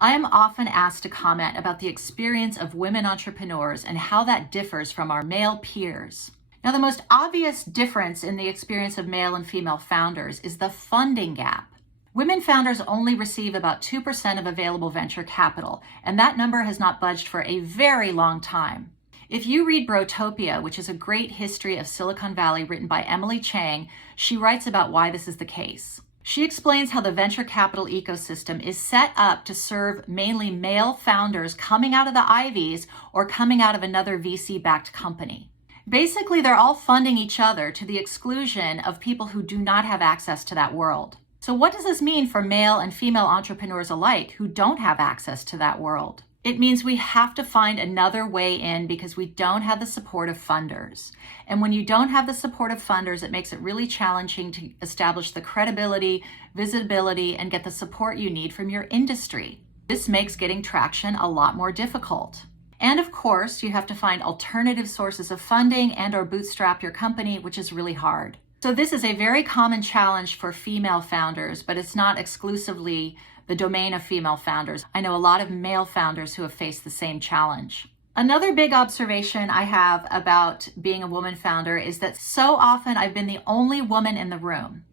I am often asked to comment about the experience of women entrepreneurs and how that differs from our male peers. Now, the most obvious difference in the experience of male and female founders is the funding gap. Women founders only receive about 2% of available venture capital, and that number has not budged for a very long time. If you read Brotopia, which is a great history of Silicon Valley written by Chang, she writes about why this is the case. She explains how the venture capital ecosystem is set up to serve mainly male founders coming out of the Ivies or coming out of another VC-backed company. Basically, they're all funding each other to the exclusion of people who do not have access to that world. So what does this mean for male and female entrepreneurs alike who don't have access to that world? It means we have to find another way in because we don't have the support of funders. And when you don't have the support of funders, it makes it really challenging to establish the credibility, visibility, and get the support you need from your industry. This makes getting traction a lot more difficult. And of course, you have to find alternative sources of funding and/or bootstrap your company, which is really hard. So this is a very common challenge for female founders, but it's not exclusively the domain of female founders. I know a lot of male founders who have faced the same challenge. Another big observation I have about being a woman founder is that so often I've been the only woman in the room.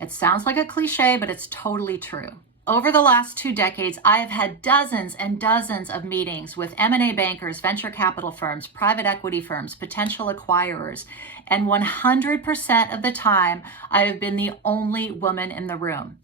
It sounds like a cliche, but it's totally true. Over the last 2 decades, I have had dozens and dozens of meetings with M&A bankers, venture capital firms, private equity firms, potential acquirers, and 100% of the time, I have been the only woman in the room.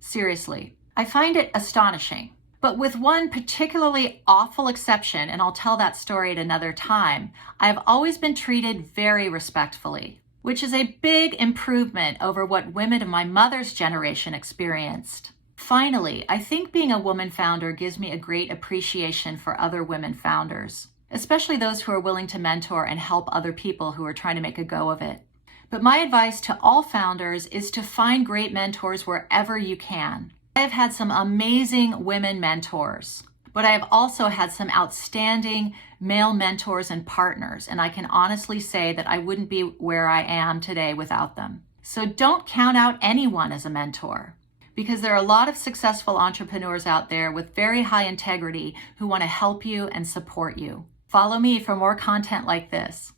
Seriously, I find it astonishing. But with one particularly awful exception, and I'll tell that story at another time, I have always been treated very respectfully, which is a big improvement over what women of my mother's generation experienced. Finally, I think being a woman founder gives me a great appreciation for other women founders, especially those who are willing to mentor and help other people who are trying to make a go of it. But my advice to all founders is to find great mentors wherever you can. I have had some amazing women mentors, but I have also had some outstanding male mentors and partners, and I can honestly say that I wouldn't be where I am today without them. So don't count out anyone as a mentor, because there are a lot of successful entrepreneurs out there with very high integrity who want to help you and support you. Follow me for more content like this.